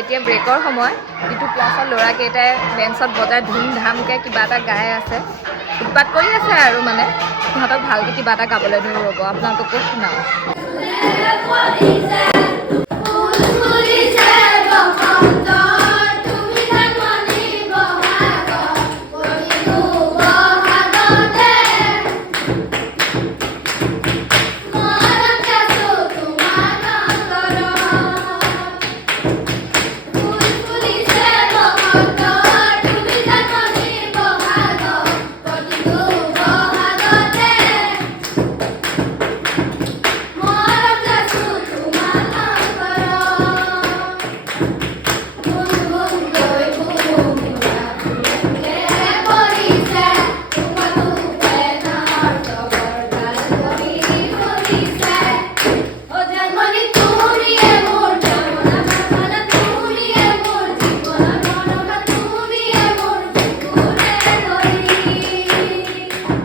এতিয়া ব্ৰেকৰ সময় ইটো ক্লাছৰ ল'ৰাকেইটাই বেঞ্চত বজাই ধুমধামকৈ কিবা এটা গাই আছে, উৎপাত কৰি আছে আৰু মানে সিহঁতক ভালকৈ কিবা এটা গাবলৈ দিওঁ, ৰ'ব আপোনালোককো শুনাওঁ।